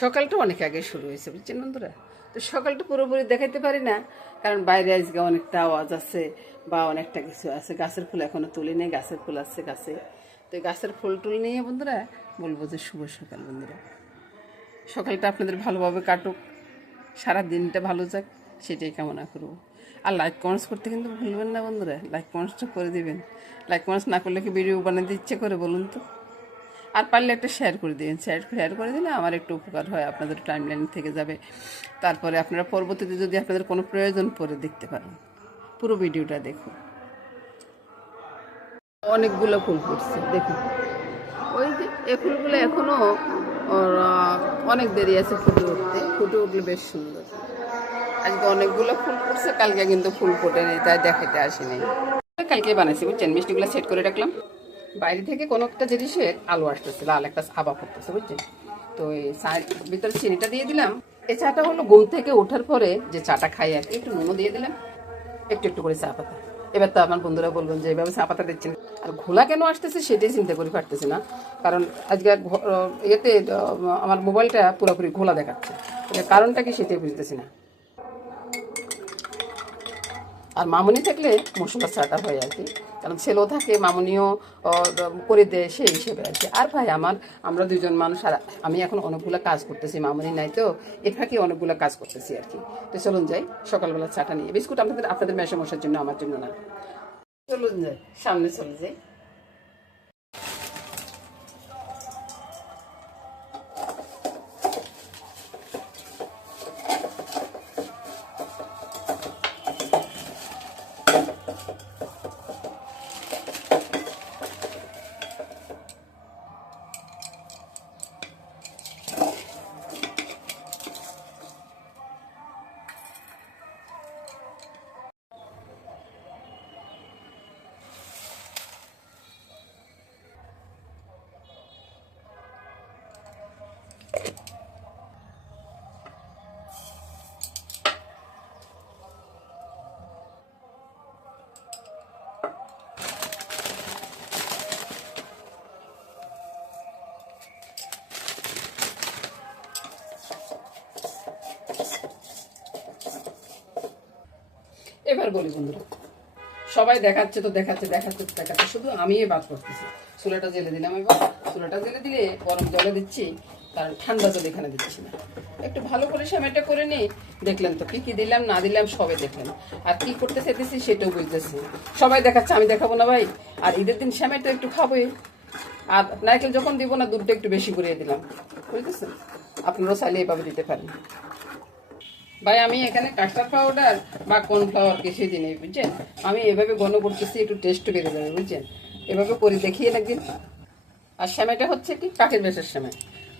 সকালটা অনেক আগে শুরু হয়েছে বুঝছেন বন্ধুরা। তো সকালটা পুরোপুরি দেখাইতে পারি না, কারণ বাইরে আজকে অনেকটা আওয়াজ আছে বা অনেকটা কিছু আছে। গাছের ফুল এখনো তুলি নেই, গাছের ফুল আছে গাছে। তো গাছের ফুল টুল নিয়ে বন্ধুরা বলবো যে শুভ সকাল বন্ধুরা। সকালটা আপনাদের ভালোভাবে কাটুক, সারা দিনটা ভালো যাক, সেটাই কামনা করবো। আর লাইক কমেন্টস করতে কিন্তু ভুলবেন না বন্ধুরা, লাইক কমেন্টসটা করে দিবেন। লাইক কমেন্টস না করলে কি ভিডিও বানাতে ইচ্ছে করে বলুন তো? আর পারলে একটা শেয়ার করে দিন, শেয়ার করে দিলে আমার একটু উপকার হয়, আপনাদের টাইম লাইন থেকে যাবে। তারপরে আপনারা পরবর্তীতে যদি আপনাদের কোনো প্রয়োজন পড়ে দেখতে পারেন, পুরো ভিডিওটা দেখুন। অনেকগুলো ফুল ফুটছে দেখুন, ওই যে এই ফুলগুলো এখনও অনেক দেরি আছে ফুটে উঠতে, ফুটে উঠলে বেশ সুন্দর। আজকে অনেকগুলো ফুল ফুটছে, কালকে কিন্তু ফুল ফোটে নেই, তাই দেখাতে আসেনি। কালকে বানাইছি বুঝছেন, মিষ্টিগুলো সেট করে রাখলাম। বাইরে থেকে কোনো একটা জিনিসের আলো আসতেছে, লাল একটা আভা পড়তেছে বুঝছেন। তো এই চায়ের ভিতরে চিনিটা দিয়ে দিলাম। এই চাটা হলো ঘুম থেকে ওঠার পরে যে চাটা খাই আর কি, একটু নুনও দিয়ে দিলাম, একটু একটু করে চা পাতা। এবার তো আমার বন্ধুরা বলবেন যে এইভাবে চা পাতা দিচ্ছেন, আর ঘোলা কেন আসতেছে সেটাই চিন্তা করে পারতেছি না। কারণ আজকে ইয়েতে আমার মোবাইলটা পুরোপুরি ঘোলা দেখাচ্ছে, কারণটা কি সেটাই বুঝতেছি না। আর মামুনি থাকলে মশলা চাটা হয় আর কি, কারণ ছেলেও থাকে, মামুনিও করে দেয় সেই হিসেবে আর কি। আর ভাই আমরা দুজন মানুষ, আর আমি এখন অনেকগুলো কাজ করতেছি, মামুনি নাই তো এ ফাঁকে অনেকগুলো কাজ করতেছি আর কি। তো চলুন যাই সকালবেলা চাটা নিয়ে। বিস্কুট আপনাদের মেশামশার জন্য, আমার জন্য না। চলুন যাই, সামনে চলে যাই। এবার বলি বন্ধুরা, সবাই দেখাচ্ছে তো দেখাচ্ছে, শুধু আমি বাদ করতেছি। চুলাটা জেলে দিলাম, এবার চুলাটা জেলে দিলে গরম জলে দিচ্ছি, কারণ ঠান্ডা জল এখানে দিচ্ছি না। একটু ভালো করে সেমাইটা করে নিই। দেখলেন তো কি কি দিলাম না দিলাম সবাই দেখলেন, আর কি করতে চাইতেছি সেটাও বুঝতেছি। সবাই দেখাচ্ছে, আমি দেখাবো না ভাই। আর ঈদের দিন সেমাই তো একটু খাবোই, আর নারকেল যখন দিব না দুধটা একটু বেশি করিয়ে দিলাম, বুঝতেছেন? আপনারাও চাইলে এভাবে দিতে পারেন ভাই। আমি এখানে কাস্টার্ড পাউডার বা কর্নফ্লাওয়ার কিছুই দিই নেই বুঝছেন। আমি এভাবে ঘন করতেছি, একটু টেস্ট বেড়ে যাবে বুঝছেন। এভাবে করে দেখিয়ে একদিন। আর সেমাইটা হচ্ছে কি কাঠের বেশের সেমাই,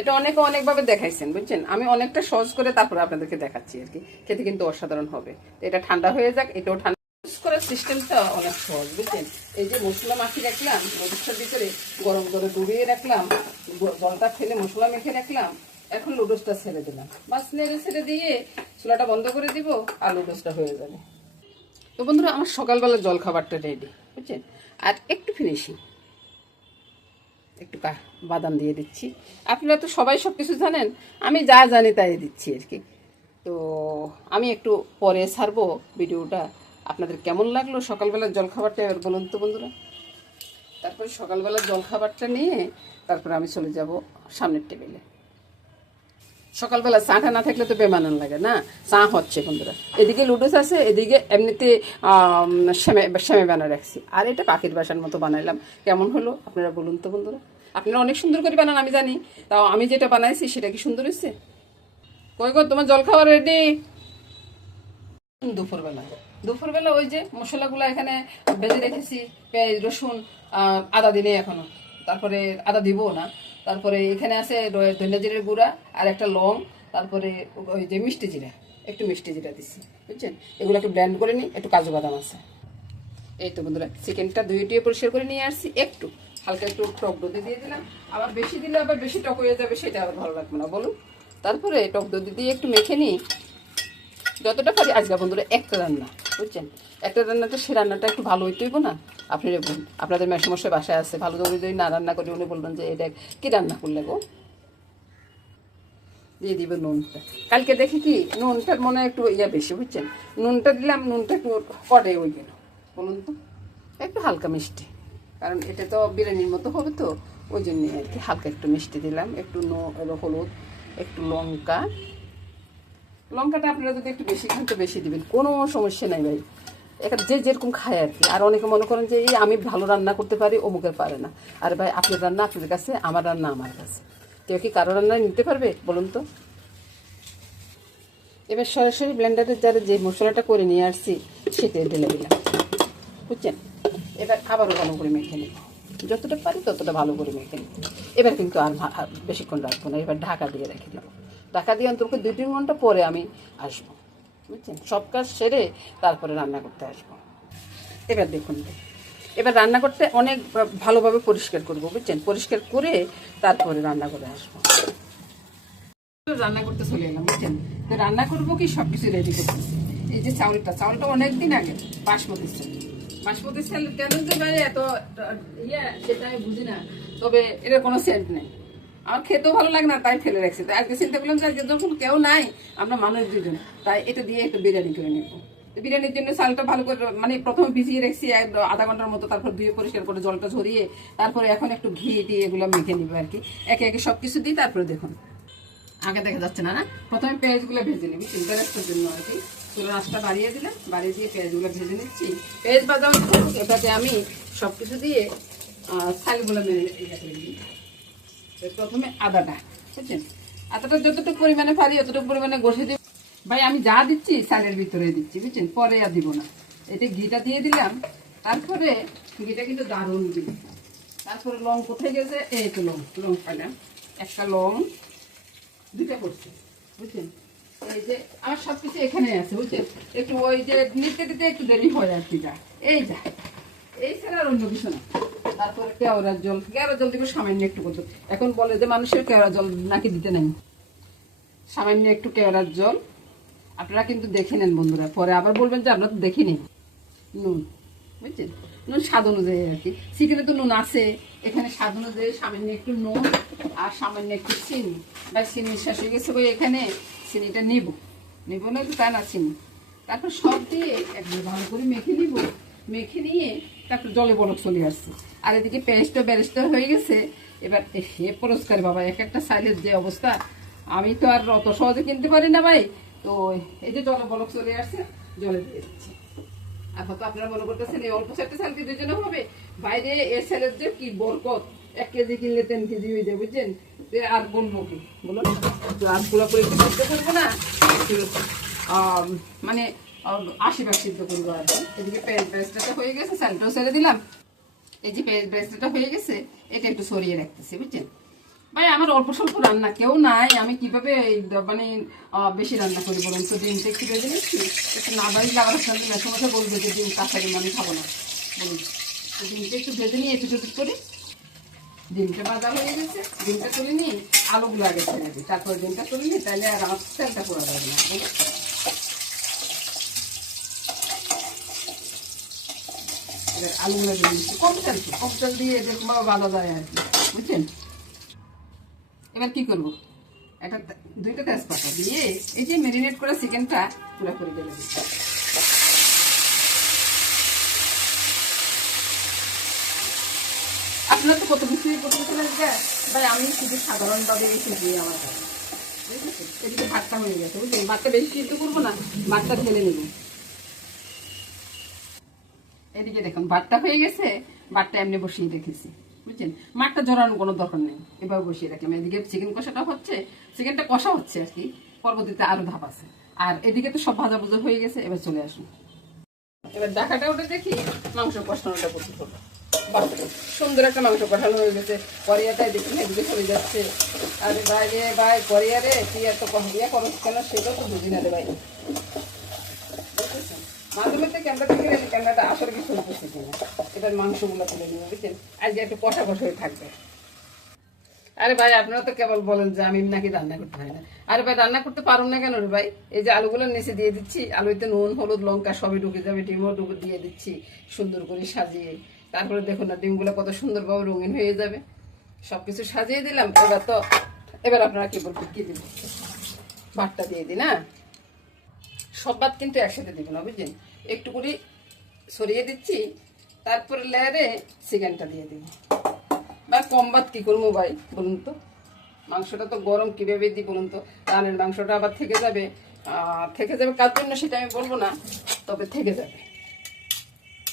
এটা অনেকভাবে দেখাইছেন বুঝছেন। আমি অনেকটা সহজ করে তারপরে আপনাদেরকে দেখাচ্ছি আর কি, খেতে কিন্তু অসাধারণ হবে। তো এটা ঠান্ডা হয়ে যাক, এটাও ঠান্ডা। ইউজ করার সিস্টেমটা অনেক সহজ বুঝছেন। এই যে মশলা মাখিয়ে রাখলাম, মরিচটার ভিতরে গরম করে ডুবিয়ে রাখলাম, জলটা ফেলে মশলা মেখে রাখলাম। এখন লুডোসটা ছেড়ে দিলাম, বাস নেড়ে ছেড়ে দিয়ে চুলাটা বন্ধ করে দিব, আর লুডোসটা হয়ে যাবে। তো বন্ধুরা আমার সকালবেলা জল খাবারটা রেডি বুঝছেন। আর একটু ফিনিশিং, একটু বাদাম দিয়ে দিচ্ছি। আপনারা তো সবাই সব কিছু জানেন, আমি যা জানি তাই দিচ্ছি আর কি। তো আমি একটু পরে ছাড়বো ভিডিওটা। আপনাদের কেমন লাগলো সকালবেলার জলখাবারটা এবার বলুন তো বন্ধুরা। তারপরে সকালবেলার জলখাবারটা নিয়ে তারপরে আমি চলে যাব সামনের টেবিলে। সকালবেলা চাটা না থাকলে তো বেমানান লাগে না, চা হচ্ছে বন্ধুরা। এদিকে লুডোস আছে, এদিকে এমনিতে সেমে বানা রাখছি। আর এটা পাখির বাসার মতো বানাইলাম, কেমন হলো আপনারা বলুন তো বন্ধুরা। আপনারা অনেক সুন্দর করে বানান আমি জানি, তাও আমি যেটা বানাইছি সেটা কি সুন্দর হয়েছে? কই গো তোমার জলখাবার রেডি? দুপুরবেলা ওই যে মশলাগুলো এখানে ভেজে রেখেছি, পেঁয়াজ রসুন আদা দিনে এখনো, তারপরে আদা দিব না। তারপরে এখানে আছে ধনিয়া জিরের গুঁড়া আর একটা লং, তারপরে ওই যে মিষ্টি জিরা, একটু মিষ্টি জিরা দিচ্ছি বুঝছেন। এগুলোকে ব্লেন্ড করে নিই, একটু কাজু বাদাম আছে। এই তো বন্ধুরা চিকেনটা ধুয়ে পরিষ্কার করে নিয়ে আসছি, একটু হালকা একটু টক দধি দিয়ে দিলাম। আবার বেশি দিলে আবার বেশি টক হয়ে যাবে, সেটা আবার ভালো লাগবে না বলুন। তারপরে টক দধি দিয়ে একটু মেখে নিই যতটা পারি। আজকে বন্ধুরা একটা রান্না বুঝছেন, একটা রান্নাটা সে রান্নাটা একটু ভালো হইতে হইব না। আপনারা বলুন, আপনাদের মেসমশাই বাসায় আছে, ভালো করে যদি না রান্না করে উনি বলবেন যে এটা কি রান্না করলে গো। দিয়ে দিব নুনটা। কালকে দেখি কি নুনটার মনে হয় একটু ইয়া বেশি, বুঝছেন? নুনটা দিলাম, নুনটা একটু কড়ে ওই গেল, বলুন তো, একটু হালকা মিষ্টি, কারণ এটা তো বিরিয়ানির মতো হবে, তো ওই জন্যে আর কি হালকা একটু মিষ্টি দিলাম, একটু হলুদ, একটু লঙ্কা। লঙ্কাটা আপনারা যদি একটু বেশি খান তো বেশি দিবেন, কোনো সমস্যা নাই ভাই, এখানে যে যেরকম খায় আর কি। আর অনেকে মনে করেন যে এই আমি ভালো রান্না করতে পারি, অমুকের পারে না। আর ভাই আপনার রান্না আপনাদের কাছে, আমার রান্না আমার কাছে, কেউ কি কারো রান্না নিতে পারবে বলুন তো? এবার সরাসরি ব্লেন্ডারের যারা যে মশলাটা করে নিয়ে আসছি সেটাই ঢেলে দিলাম, বুঝছেন? এবার আবারও ভালো করে মেখে নিই, যতটা পারি ততটা ভালো করে মেখে নিই। এবার কিন্তু আর বেশিক্ষণ রাখবো না, এবার ঢাকা দিয়ে রেখে দেবো। ঢাকা দিয়ে অন্তত 2-3 ঘন্টা পরে আমি আসবো, বুঝছেন? সব কাজ সেরে তারপরে রান্না করতে আসবো। এবার দেখুন, এবার রান্না করতে অনেক ভালোভাবে পরিষ্কার করবো, বুঝছেন? পরিষ্কার করে তারপরে রান্না করে আসবো। রান্না করতে চলে এলাম, বুঝছেন? তো রান্না করবো কি সব কিছু রেডি করতেছি। এই যে চাউলটা অনেকদিন আগে বাসমতি চাল। বাসমতি চাল কেন যে ভাই এত সেটা আমি বুঝি না, তবে এর কোনো সেন্ট নেই, আমার খেতেও ভালো লাগে না, তাই ফেলে রাখছি। তাই আজকে চিন্তা করলাম যে আজকে যখন কেউ নাই, আমরা মানুষ দুজন, তাই এটা দিয়ে একটু বিরিয়ানি করে নেবো। বিরিয়ানির জন্য চালটা ভালো করে মানে প্রথমে ভিজিয়ে রাখছি আধা ঘন্টার মতো, তারপর ধুয়ে পরিষ্কার করে জলটা ঝরিয়ে তারপরে এখন একটু ঘি দিয়ে এগুলো মেখে নিবো আর কি, একে একে সবকিছু দিই। তারপরে দেখুন, আগে দেখা যাচ্ছে না, প্রথমে পেঁয়াজগুলো ভেজে নিবি ইন্টারেস্টের জন্য আর কি। চুলো আঁচটা বাড়িয়ে দিলাম, বাড়িয়ে দিয়ে পেঁয়াজগুলো ভেজে নিচ্ছি। পেঁয়াজ ভাজা এটাতে আমি সব কিছু দিয়ে চালগুলো মেরে দিই। প্রথমে আদাটা, বুঝছেন? আদাটা যতটুকু পরিমাণে পারি অতটুকু পরিমাণে ঘষে দিই। ভাই আমি যা দিচ্ছি চালের ভিতরে দিচ্ছি, বুঝছেন? পরে আর দিব না। এতে ঘিটা দিয়ে দিলাম, তারপরে ঘিটা কিন্তু দারুণ দিই। তারপরে লং কোথায় গেছে, এই তো লং পাইলাম, একটা লং, 2টা করছে, বুঝছেন? এই যে আমার সবকিছু এখানে আছে, বুঝছেন? একটু ওই যে নিতে দিতে একটু দেরি হয় আর কি, যা এই যা এই ছাড়া আর অন্য কিছু না। তারপরে কেওড়ার জল দিব সামান্য একটু কত। এখন বলে যে মানুষের কেওড়া জল নাকি দিতে নাই, সামান্য একটু কেওড়ার জল। আপনারা কিন্তু দেখে নেন বন্ধুরা, পরে আবার বলবেন যে আমরা তো দেখিনি। নুন, বুঝছেন? নুন স্বাদ অনুযায়ী আর কি, চিকেনে তো নুন আছে, এখানে স্বাদ অনুযায়ী সামান্য একটু নুন আর সামান্য একটু চিনি। বা চিনি শেষ হয়ে গেছে বই, এখানে চিনিটা নিব না একটু, তা না চিনি। তারপর সব দিয়ে একদম ভালো করে মেখে নিব, মেখে নিয়ে তারপর জলে বলক চলে আসছে। আর এদিকে ব্যারিস্টার হয়ে গেছে। এবার হে পুরস্কার বাবা, এক একটা সাইলের যে অবস্থা, আমি তো আর অত সহজে কিনতে পারি না ভাই। তো এই যে জলে বলক চলে আসছে, জলে দিয়ে দিচ্ছি। আর হয়তো আপনারা মনে করতেছেন এই অল্প চারটে চাল কি দুজনে হবে, বাইরে এর ছেলের যে কি বরকত, 1 কেজি কিনলে 3 কেজি হয়ে যায়, বুঝছেন? আর বলবো কি বলুন, আর পুরোপুরি সিদ্ধ করবো না, মানে 80% সিদ্ধ করবো আর কি। এদিকে পেঁয়াজ বেরেস্তাটা হয়ে গেছে, চালটাও ছেড়ে দিলাম। এই যে পেঁয়াজ বেরেস্তাটা হয়ে গেছে, এটা একটু সরিয়ে রাখতেছি, বুঝছেন? ভাই আমার অল্প স্বল্প রান্না, কেউ নাই, আমি কিভাবে মানে বেশি রান্না করি বলুন তো? ডিমটা একটু ভেজে নিচ্ছি, একটু না বাড়িলে আবার আপনাদের মেশো বলবে যে ডিম কাঁচা ডিম আমি খাবো না, বলুন তো? ডিমটা একটু ভেজে নিয়ে একটু করি। ডিমটা ভাজা হয়ে গেছে, ডিমটা তুলে নিয়ে আলুগুলো আগে ছেড়ে দিই, তারপরে ডিমটা তুলে নিই, তাহলে আর আমার তেলটা পোড়া যাবে না। এবার আলুগুলো দিয়ে দিচ্ছি, কম তেল দিয়ে যেরকম ভাজা যায় আর কি, বুঝছেন? এবার কি করবো, 2টা তেজপাতা দিয়ে এই যে ম্যারিনেট করা চিকেনটা পুরো করে ঢেলে দিচ্ছি। আপনার তো কত কিছুই করতেছেন আজকে ভাই, আমি শুধু সাধারণভাবে এসে দিয়ে আমার কাছে, বুঝেছেন? এদিকে ভাতটা হয়ে গেছে, বুঝলেন? ভাতটা বেশি সিদ্ধ করবো না, ভাতটা ঢেলে নেব। এদিকে দেখুন ভাতটা হয়ে গেছে, ভাতটা এমনি বসিয়ে রেখেছি, বুঝছেন? মাঠটা জড়ানোর কোনো দরকার নেই, এভাবে বসিয়ে রাখলাম। এদিকে চিকেন কষাটা হচ্ছে, চিকেনটা কষা হচ্ছে আর কি, পরবর্তীতে আরো ধাপ আছে। আর এদিকে তো সব ভাজা ভুজা হয়ে গেছে, এবার চলে আসুন। এবার ঢাকাটা ওটা দেখি মাংস কষানোটা করতে হবে। সুন্দর একটা মাংস কষানো হয়ে গেছে, করিয়াটাই দেখুন এদিকে চলে যাচ্ছে। আরে ভাই রে ভাই, করিয়ারে কি এত ইয়ে করো কেন, সেটাও তো বুঝি না রে ভাই, বুঝতেছেন? মাঝে মধ্যে ক্যামেরাটা আসলে কি শুনতেছে কিনা। এবার মাংসগুলো তুলে নিয়ে, বুঝছেন? আজকে একটু কষা কষা হয়ে থাকবে। আরে ভাই আপনারা তো কেবল বলেন যে আমি নাকি রান্না করতে পারি না। আরে ভাই রান্না করতে পারুন না কেন রে ভাই? এই যে আলুগুলো নিচে দিয়ে দিচ্ছি, আলুতে নুন হলুদ লঙ্কা সবই ঢুকে যাবে, ডিমও দিয়ে দিচ্ছি সুন্দর করে সাজিয়ে। তারপরে দেখুন না ডিমগুলো কত সুন্দরভাবে রঙিন হয়ে যাবে, সবকিছু সাজিয়ে দিলাম। এবার তো এবার আপনারা কি বলবেন, কি দিবেন? ভাতটা দিয়ে দিই না, সব ভাত কিন্তু একসাথে দিব না, বুঝলেন? একটু করে সরিয়ে দিচ্ছি, তারপরে লেয়ারে চিকেনটা দিয়ে দিব। বা কম ভাত কি করবো ভাই বলুন তো? মাংসটা তো গরম, কিভাবে দিই বলুন তো? রানের মাংসটা আবার থেকে যাবে, কার জন্য সেটা আমি বলবো না, তবে থেকে যাবে।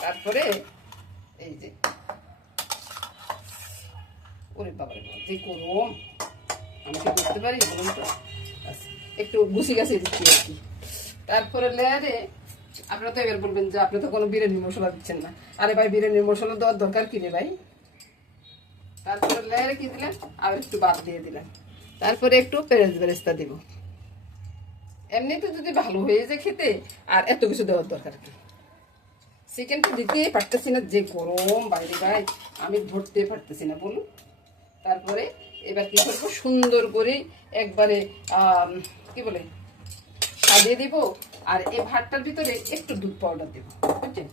তারপরে এই যে, ওরে বাবারে বাবা, যে গরম, আমি কি করতে পারি বলুন তো? একটু গুছি গাছি দিচ্ছি আর কি। তারপরে লেয়ারে আপনারা তো এবার বলবেন যে আপনি তো কোনো বিরিয়ানি মশলা দিচ্ছেন না। আরে ভাই, বিরিয়ানির মশলা দেওয়ার দরকার কি রে ভাই? তারপরে লেয়ারে কি দিলাম, আর একটু বাদ দিয়ে দিলাম। তারপরে একটু পেঁয়াজ বেরেস্তা দিব। এমনিতে যদি ভালো হয়ে যায় খেতে, আর এত কিছু দেওয়ার দরকার কি? চিকেনটা দিতেই পারতেছি না, যে গরম বাইরে ভাই, আমি ধরতে পারতেছি না বলুন। তারপরে এবার কি করবো, সুন্দর করে একবারে কি বলে সাজিয়ে দিব। আর এই ভাতটার ভিতরে একটু দুধ পাউডার দিব, বুঝছেন?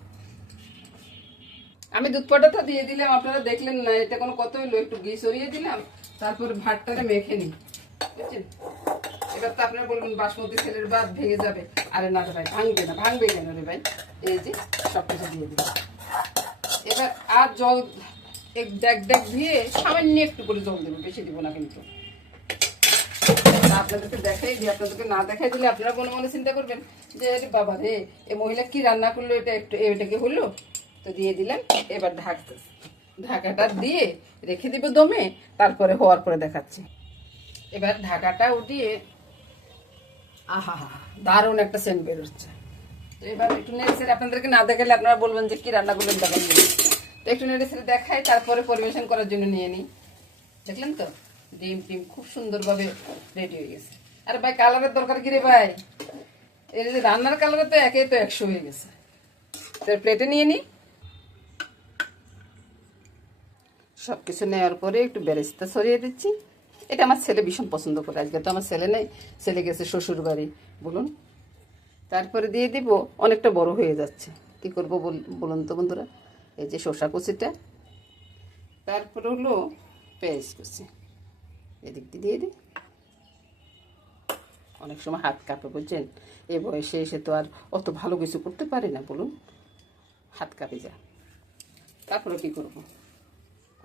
আমি দুধ পাউডারটা দিয়ে দিলাম, আপনারা দেখলেন না, এটা কোনো কত হইলো, একটু ঘি সরিয়ে দিলাম। তারপরে ভাতটাকে মেখে নিই, বুঝছেন? এবার তো আপনারা বলবেন বাসমতি ছেলের ভাত ভেঙে যাবে। আরে না রে ভাই, ভাঙবে না, ভাঙবে কেন রে ভাই? এই যে সব কিছু দিয়ে দিলাম। এবার আর জল দেখ দিয়ে সামান্য একটু করে জল দেবো, বেশি দিব না কিন্তু। আপনাদেরকে দেখাই দিই, আপনাদেরকে না দেখাই দিলে আপনারা মনে মনে চিন্তা করবেন যে আরে বাবা রে, এ মহিলা কি রান্না করলো, এটাকে হলো। তো দিয়ে দিলাম। এবার ঢাকাটা দিয়ে রেখে দিব দমে, তারপরে হওয়ার পরে দেখাচ্ছি। এবার ঢাকাটা উঠিয়ে, আহা হা, দারুণ একটা সেন্ট বেরোচ্ছে। তো এবার একটু নেড়ে আপনাদেরকে না দেখালে আপনারা বলবেন যে কি রান্না করলেন দেখান। তো একটু নেড়ে দেখাই, তারপরে পরিবেশন করার জন্য নিয়ে নিই। দেখলেন তো, ডিম টিম খুব সুন্দরভাবে রেডি হয়ে গেছে। আরে ভাই, কালারের দরকার কি রে ভাই? এই যে রান্নার কালারে তো 100 হয়ে গেছে। প্লেটে নিয়ে নিই। সবকিছু নেওয়ার পরে একটু বেরেস্তা ছড়িয়ে দিচ্ছি। এটা আমার ছেলে ভীষণ পছন্দ করে। আজকে তো আমার ছেলে নেই, ছেলে গেছে শ্বশুর বাড়ি বলুন। তারপরে দিয়ে দিব, অনেকটা বড় হয়ে যাচ্ছে, কি করব বলুন তো বন্ধুরা? এই যে শসা কুচিটা, তারপরে হলো পেঁয়াজ কুচি, এদিক দিয়ে দিই। অনেক সময় হাত কাঁপে, বুঝছেন? এ বয়সে এসে তো আর অত ভালো কিছু করতে পারি না বলুন, হাত কাঁপে যা। তারপরে কি করব,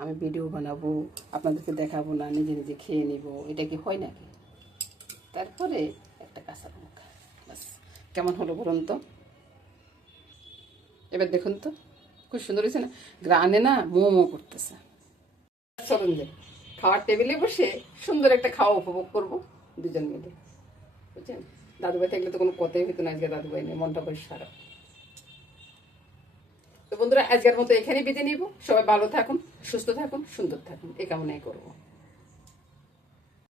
আমি ভিডিও বানাবো, আপনাদেরকে দেখাবো না, নিজে নিজে খেয়ে নিব, এটা কি হয় নাকি? তারপরে একটা কাঁচা লঙ্কা, বাস। কেমন হলো বলুন তো? এবার দেখুন তো, খুব সুন্দর হয়েছে না? গ্রানে না মোমো করতেছে। চলুন যে খাওয়ার টেবিলে বসে সুন্দর একটা খাওয়া উপভোগ করবো দুজন মিলে, বুঝছেন? দাদুভাই থাকলে তো কোনো কথাই হইতো না, আজকে দাদুভাই নেই, মনটা বেশ খারাপ। তো বন্ধুরা, আজকের মতো এখানেই বিদায় নিব। সবাই ভালো থাকুন, সুস্থ থাকুন, সুন্দর থাকুন, এই কামনাই করবো।